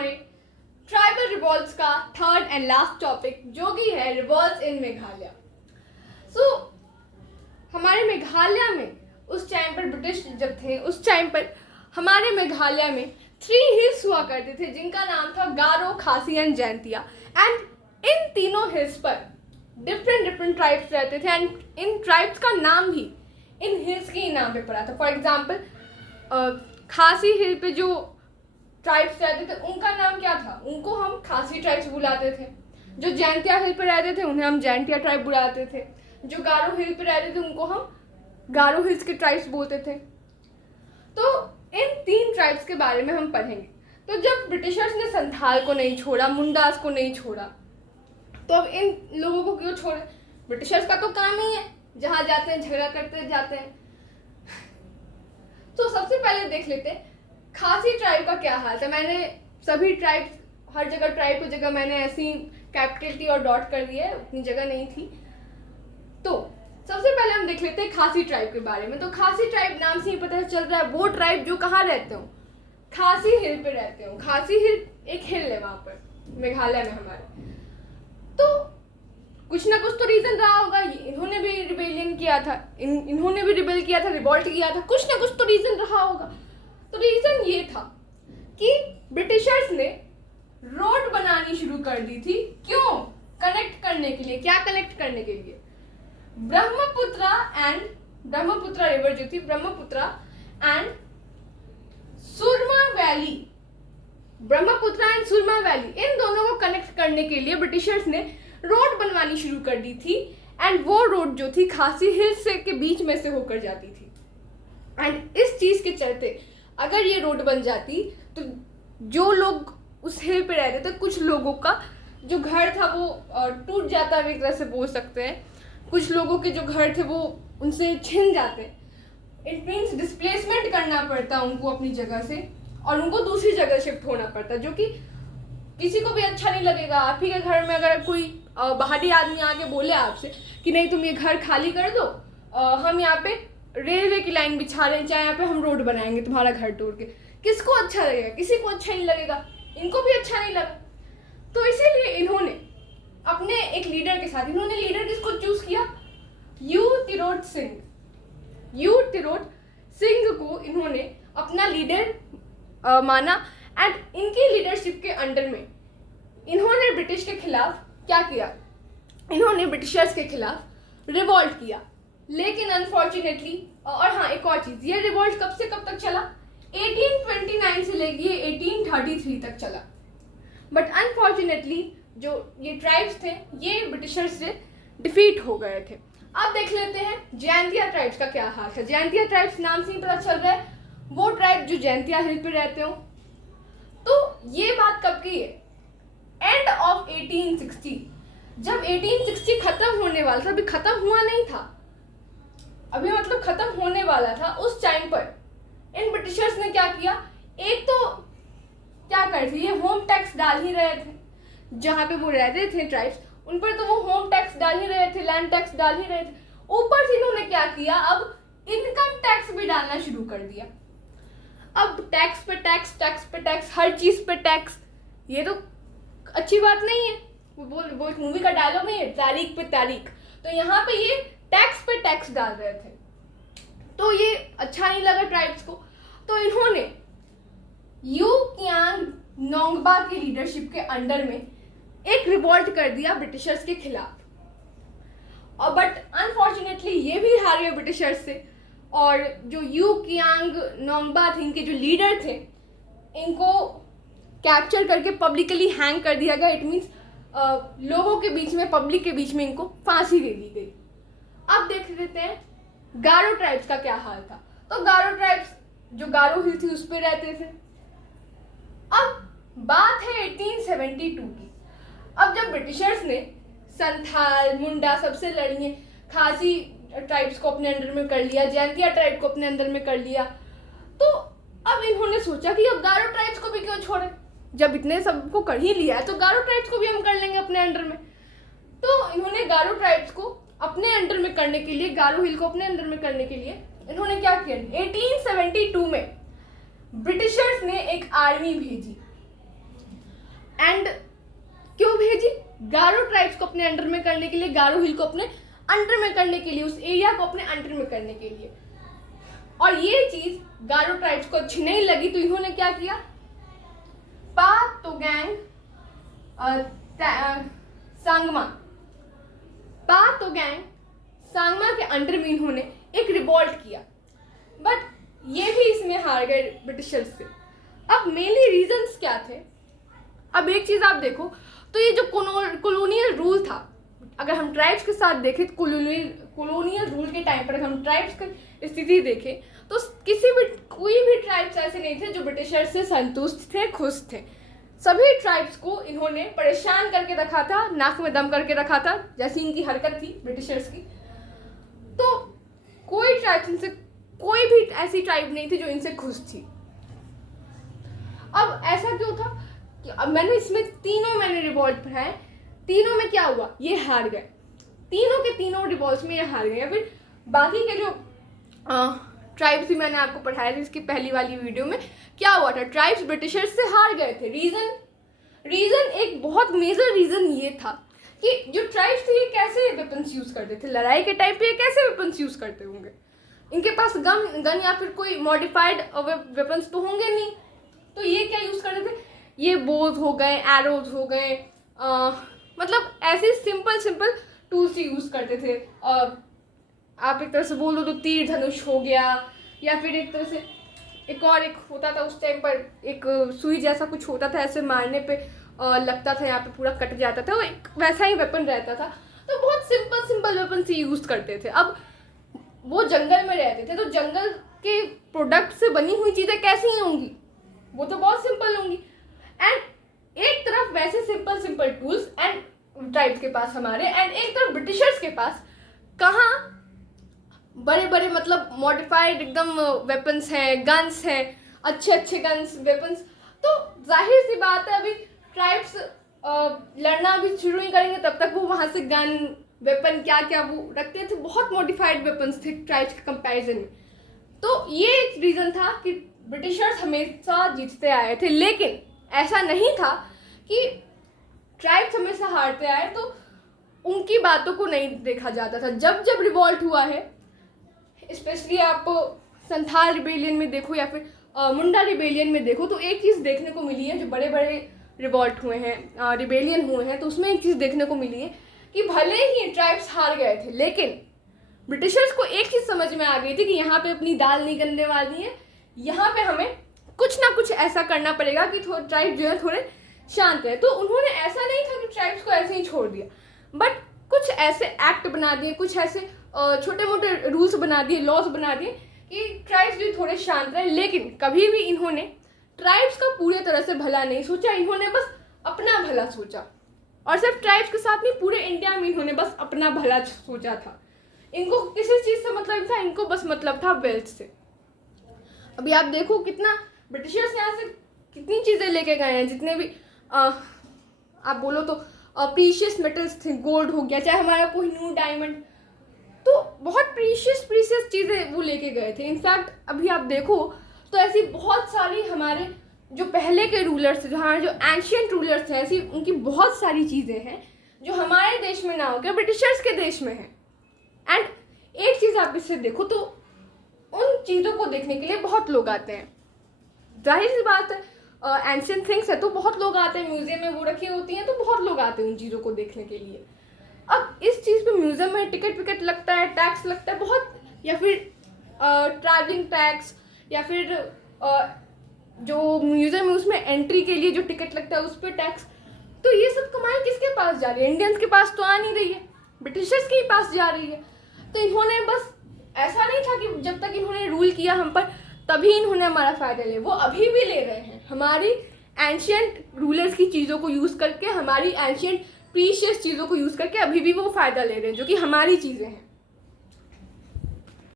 हमारे tribal revolts का third and last topic, जो कि है रिवॉल्ट्स इन मेघालय। हमारे मेघालय में उस टाइम पर ब्रिटिश जब थे, उस टाइम पर हमारे मेघालय में 3 हिल्स हुआ करते थे जिनका नाम था गारो, खासी एंड जैंतिया। एंड इन तीनों हिल्स पर डिफरेंट ट्राइब्स रहते थे एंड इन ट्राइब्स का नाम भी इन हिल्स के ही नाम पे पड़ा था। फॉर एग्जाम्पल खासी हिल पे जो ट्राइब्स रहते थे उनका नाम क्या था, उनको हम खासी ट्राइब्स बुलाते थे। जो जैंतिया हिल पे रहते थे उन्हें हम जैंतिया ट्राइब बुलाते थे। जो गारो हिल पे रहते थे उनको हम गारो हिल्स के ट्राइब्स बोलते थे। तो इन 3 ट्राइब्स के बारे में हम पढ़ेंगे। तो जब ब्रिटिशर्स ने संथाल को नहीं छोड़ा, मुंडास को नहीं छोड़ा, तो अब इन लोगों को क्यों छोड़े? ब्रिटिशर्स का तो काम ही है, जहां जाते हैं झगड़ा करते जाते हैं। तो सबसे पहले देख लेते हैं खासी ट्राइब का क्या हाल था। मैंने सभी ट्राइब्स, हर जगह ट्राइब की जगह मैंने ऐसी कैपिटल टी और डॉट कर दिया है, उतनी जगह नहीं थी। तो सबसे पहले हम देख लेते हैं खासी ट्राइब के बारे में। तो खासी ट्राइब नाम से ही पता चल रहा है वो ट्राइब जो कहाँ रहते हो, खासी हिल पे रहते हो। खासी हिल एक हिल है वहां पर मेघालय में हमारे। तो कुछ ना कुछ तो रीजन रहा होगा, इन्होंने भी रिबेलियन किया था, इन्होंने भी रिबेल किया था, रिवॉल्ट किया था, कुछ ना कुछ तो रीजन रहा होगा। तो रीजन ये था कि ब्रिटिशर्स ने रोड बनानी शुरू कर दी थी। क्यों? कनेक्ट करने के लिए। क्या कनेक्ट करने के लिए? ब्रह्मपुत्रा रिवर जो थी, Brahmaputra and Surma valley, Brahmaputra and Surma valley, इन दोनों को कनेक्ट करने के लिए ब्रिटिशर्स ने रोड बनवानी शुरू कर दी थी। एंड वो रोड जो थी खासी हिल्स से के बीच में से होकर जाती थी। एंड इस चीज के चलते अगर ये रोड बन जाती तो जो लोग उस हिल पे रहते थे, कुछ लोगों का जो घर था वो टूट जाता, एक तरह से बोल सकते हैं। कुछ लोगों के जो घर थे वो उनसे छिन जाते। इट मीन्स डिस्प्लेसमेंट करना पड़ता उनको अपनी जगह से और उनको दूसरी जगह शिफ्ट होना पड़ता, जो कि किसी को भी अच्छा नहीं लगेगा। आप ही के घर में अगर कोई बाहरी आदमी आके बोले आपसे कि नहीं तुम ये घर खाली कर दो, हम यहाँ पे रेलवे की लाइन बिछा रहे हैं, चाहे यहाँ पे हम रोड बनाएंगे तुम्हारा घर तोड़ के, किसको अच्छा लगेगा? किसी को अच्छा नहीं लगेगा, इनको भी अच्छा नहीं लगा। तो इसीलिए इन्होंने अपने एक लीडर के साथ, इन्होंने लीडर किसको चूज किया? यू तिरोट सिंह। यू तिरोट सिंह को इन्होंने अपना लीडर माना। एंड इनकी लीडरशिप के अंडर में इन्होंने ब्रिटिश के खिलाफ क्या किया? इन्होंने ब्रिटिशर्स के खिलाफ रिवॉल्ट किया। लेकिन अनफॉर्चुनेटली, और हाँ एक और चीज, ये रिवॉल्ट कब से कब तक चला? 1829 से लेके 1833 तक चला। बट अनफॉर्चुनेटली जो ये ट्राइब्स थे ये ब्रिटिशर्स से डिफीट हो गए थे। अब देख लेते हैं जैंतिया ट्राइब्स का क्या हाल है। जैंतिया ट्राइब्स नाम से ही पता चल रहा है वो ट्राइब जो जैंतिया हिल पे रहते हो। तो ये बात कब की है? एंड ऑफ 1860, जब 1860 खत्म होने वाला था, अभी खत्म हुआ नहीं था, अभी मतलब खत्म होने वाला था, उस टाइम पर इन ब्रिटिशर्स ने क्या किया? एक तो क्या कर थे, ये होम टैक्स डाल ही रहे थे, जहां पे वो रहते थे ट्राइब्स उन पर तो वो होम टैक्स डाल ही रहे थे, लैंड टैक्स डाल ही रहे थे। ऊपर से इन्होंने क्या किया? अब इनकम टैक्स भी डालना शुरू कर दिया। अब टैक्स पे टैक्स, टैक्स पे टैक्स, हर चीज पे टैक्स। ये तो अच्छी बात नहीं है। वो मूवी का डायलॉग नहीं है, तारीख पे तारीख। तो यहाँ पे ये टैक्स पे टैक्स डाल रहे थे, तो ये अच्छा नहीं लगा ट्राइब्स को। तो इन्होंने यू कियांग नोंगबा की लीडरशिप के अंडर में एक रिवॉल्ट कर दिया ब्रिटिशर्स के खिलाफ। और बट अनफॉर्चुनेटली ये भी हार गए ब्रिटिशर्स से। और जो यू कियांग नोंगबा थे, इनके जो लीडर थे, इनको कैप्चर करके पब्लिकली हैंग कर दिया गया। इट मीन्स लोगों के बीच में, पब्लिक के बीच में इनको फांसी दे दी गई। अब देख लेते हैं गारो ट्राइब्स का क्या हाल था। तो गारो ट्राइब्स जो गारो हिल थी उस पे रहते थे। अब बात है 1872 की। अब जब ब्रिटिशर्स ने संथाल, मुंडा सबसे लड़िए, खासी ट्राइब्स को अपने अंडर में कर लिया, जैंतिया ट्राइब को अपने अंडर में कर लिया, तो अब इन्होंने सोचा कि अब गारो ट्राइब्स को भी क्यों छोड़े, जब इतने सबको कर ही लिया है तो गारो ट्राइब्स को भी हम कर लेंगे अपने अंडर में। तो इन्होंने गारो ट्राइब्स को अपने अंडर में करने के लिए, गारो हिल को अपने अंडर में करने के लिए इन्होंने क्या किया? 1872 में ब्रिटिशर्स ने एक आर्मी भेजी एंड क्यों भेजी? गारो ट्राइब्स को अपने अंडर में करने के लिए, गारो हिल को अपने अंडर में करने के लिए, उस एरिया को अपने अंडर में करने के लिए। और ये चीज गारो ट्राइब्स को अच्छी नहीं लगी, तो इन्होंने क्या किया, पातोगैंग सांगमा के अंडर में इन्होंने एक रिवॉल्ट किया, बट ये भी इसमें हार गए ब्रिटिशर्स से। अब मेनली रीजंस क्या थे? अब एक चीज आप देखो, तो ये जो कॉलोनियल रूल था, अगर हम ट्राइब्स के साथ देखें, कॉलोनियल रूल के टाइम पर अगर हम ट्राइब्स की स्थिति देखें, तो कोई भी ट्राइब्स ऐसे नहीं थे जो ब्रिटिशर्स से संतुष्ट थे, खुश थे। सभी ट्राइब्स को इन्होंने परेशान करके रखा था, नाक में दम करके रखा था, जैसी इनकी हरकत थी ब्रिटिशर्स की। तो कोई भी ऐसी ट्राइब नहीं थी जो इनसे खुश थी। अब ऐसा क्यों था कि अब मैंने रिवॉल्ट पढ़ाए, तीनों में क्या हुआ, ये हार गए, तीनों के तीनों रिवॉल्ट्स में ये हार गए। फिर बाकी के जो ट्राइब्स भी मैंने आपको पढ़ाया था इसकी पहली वाली वीडियो में, क्या हुआ था, ट्राइब्स ब्रिटिशर्स से हार गए थे। रीजन एक बहुत मेजर रीजन ये था कि जो ट्राइब्स थे ये कैसे वेपन्स यूज करते थे, लड़ाई के टाइम पे ये कैसे वेपन्स यूज करते होंगे, इनके पास गन या फिर कोई मॉडिफाइड वेपन्स तो होंगे नहीं, तो ये क्या यूज करते थे, ये बोज हो गए, एरोज हो गए, मतलब ऐसे सिंपल टूल्स यूज करते थे। आप एक तरह से बोलो तो तीर धनुष हो गया, या फिर एक तरह से एक होता था उस टाइम पर, एक सुई जैसा कुछ होता था, ऐसे मारने पे लगता था, यहाँ पे पूरा कट जाता था, वो एक वैसा ही वेपन रहता था। तो बहुत सिंपल वेपन से यूज करते थे। अब वो जंगल में रहते थे, तो जंगल के प्रोडक्ट से बनी हुई चीज़ें कैसी होंगी, वो तो बहुत सिंपल होंगी। एंड एक तरफ वैसे सिंपल टूल्स एंड ट्राइब्स के पास हमारे, एंड एक तरफ ब्रिटिशर्स के पास कहाँ बड़े मतलब मॉडिफाइड एकदम वेपन्स हैं, गन्स हैं, अच्छे गन्स वेपन्स। तो जाहिर सी बात है अभी ट्राइब्स लड़ना भी शुरू नहीं करेंगे तब तक वो वहाँ से गन वेपन क्या वो रखते थे, बहुत मॉडिफाइड वेपन्स थे ट्राइब्स के कंपैरिजन में। तो ये एक रीज़न था कि ब्रिटिशर्स हमेशा जीतते आए थे, लेकिन ऐसा नहीं था कि ट्राइब्स हमेशा हारते आए, तो उनकी बातों को नहीं देखा जाता था। जब रिवॉल्ट हुआ है, स्पेशली आप संथाल रिबेलियन में देखो या फिर मुंडा रिबेलियन में देखो, तो एक चीज़ देखने को मिली है, जो बड़े रिवॉल्ट हुए हैं, रिबेलियन हुए हैं, तो उसमें एक चीज़ देखने को मिली है कि भले ही ट्राइब्स हार गए थे, लेकिन ब्रिटिशर्स को एक चीज़ समझ में आ गई थी कि यहाँ पे अपनी दाल नहीं गलने वाली है, यहाँ पे हमें कुछ ना कुछ ऐसा करना पड़ेगा कि ट्राइब जो है थोड़े शांत रहे। तो उन्होंने ऐसा नहीं था कि ट्राइब्स को ऐसे ही छोड़ दिया, बट कुछ ऐसे एक्ट बना दिए, कुछ ऐसे छोटे मोटे रूल्स बना दिए, लॉज बना दिए कि ट्राइब्स भी थोड़े शांत रहे। लेकिन कभी भी इन्होंने ट्राइब्स का पूरी तरह से भला नहीं सोचा, इन्होंने बस अपना भला सोचा, और सिर्फ ट्राइब्स के साथ नहीं, पूरे इंडिया में इन्होंने बस अपना भला सोचा था। इनको किसी चीज़ से मतलब था, इनको बस मतलब था वेल्थ से। अभी आप देखो कितना ब्रिटिशर्स यहाँ से कितनी चीज़ें लेके गए हैं, जितने भी आप बोलो तो प्रीशियस मेटल्स थे, गोल्ड हो गया, चाहे हमारा कोहिनूर डायमंड, तो बहुत प्रीशियस चीज़ें वो लेके गए थे। इनफैक्ट अभी आप देखो तो ऐसी बहुत सारी हमारे जो पहले के रूलर्स थे, जो हमारे जो एंशियंट रूलर्स थे, ऐसी उनकी बहुत सारी चीज़ें हैं जो हमारे देश में ना होकर ब्रिटिशर्स के देश में हैं। एंड एक चीज़ आप इससे देखो तो उन चीज़ों को देखने के लिए बहुत लोग आते हैं, जाहिर सी बात है, एंशियंट थिंग्स है तो बहुत लोग आते हैं, म्यूजियम में वो रखी होती हैं तो बहुत लोग आते हैं उन चीज़ों को देखने के लिए। अब इस चीज़ पे म्यूजियम में टिकट लगता है, टैक्स लगता है बहुत, या फिर ट्रैवलिंग टैक्स, या फिर जो म्यूजियम है उसमें एंट्री के लिए जो टिकट लगता है उस पर टैक्स। तो ये सब कमाई किसके पास जा रही है? इंडियंस के पास तो आ नहीं रही है, ब्रिटिशर्स के ही पास जा रही है। तो इन्होंने बस ऐसा नहीं था कि जब तक इन्होंने रूल किया हम पर तभी इन्होंने हमारा फ़ायदा लिया, वो अभी भी ले रहे हैं हमारी एंशियंट रूलर्स की चीज़ों को यूज़ करके, हमारी एंशियंट प्रीशियस चीज़ों को यूज़ करके अभी भी वो फ़ायदा ले रहे हैं, जो कि हमारी चीज़ें हैं।